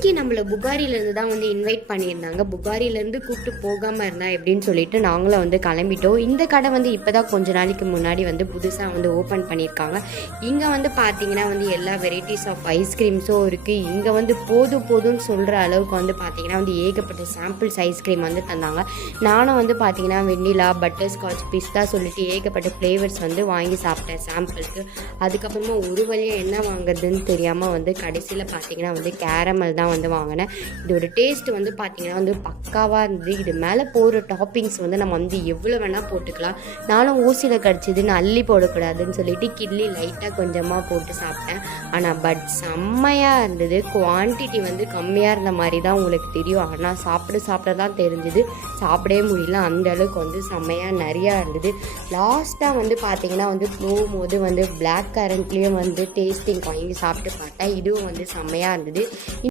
இன்றைக்கி நம்மளை புகாரிலேருந்து தான் வந்து இன்வைட் பண்ணியிருந்தாங்க. புகாரிலேருந்து கூப்பிட்டு போகாமல் இருந்தா எப்படின்னு சொல்லிட்டு நாங்களும் வந்து கிளம்பிட்டோம். இந்த கடை வந்து இப்போ தான் கொஞ்ச நாளைக்கு முன்னாடி வந்து புதுசாக வந்து ஓப்பன் பண்ணியிருக்காங்க. இங்கே வந்து பார்த்திங்கன்னா வந்து எல்லா வெரைட்டிஸ் ஆஃப் ஐஸ்கிரீம்ஸும் இருக்குது. இங்கே வந்து போதும்னு சொல்கிற அளவுக்கு வந்து பார்த்திங்கன்னா வந்து ஏகப்பட்ட சாம்பிள்ஸ் ஐஸ்கிரீம் வந்து தந்தாங்க. நானும் வந்து பார்த்திங்கன்னா வெண்ணிலா, பட்டர் ஸ்காட்ச், பிஸ்தா சொல்லிட்டு ஏகப்பட்ட ஃப்ளேவர்ஸ் வந்து வாங்கி சாப்பிட்டேன் சாம்பிளுக்கு. அதுக்கப்புறமா ஒரு வழியாக என்ன வாங்குறதுன்னு தெரியாமல் வந்து கடைசியில் பார்த்திங்கன்னா வந்து கேரமல் தான் வந்து வாங்கினேன். இதோட டேஸ்ட் வந்து பார்த்திங்கன்னா வந்து பக்காவாக இருந்தது. இது மேலே போகிற டாப்பிங்ஸ் வந்து நம்ம வந்து எவ்வளோ வேணால் போட்டுக்கலாம். நானும் ஊசியில் கடிச்சதுன்னு அள்ளி போடக்கூடாதுன்னு சொல்லிட்டு கிள்ளி லைட்டாக கொஞ்சமாக போட்டு சாப்பிட்டேன். ஆனால் செம்மையாக இருந்தது. குவான்டிட்டி வந்து கம்மியாக இருந்த மாதிரி தான் உங்களுக்கு தெரியும். ஆனால் சாப்பிட தான் தெரிஞ்சுது. சாப்பிடவே முடியல, அந்த அளவுக்கு வந்து செம்மையாக நிறையா இருந்தது. லாஸ்ட்டாக வந்து பார்த்திங்கன்னா வந்து போகும்போது வந்து பிளாக் கரண்ட்லேயும் வந்து டேஸ்டிங் வாங்கி சாப்பிட்டு பார்த்தேன். இதுவும் வந்து செம்மையாக இருந்தது.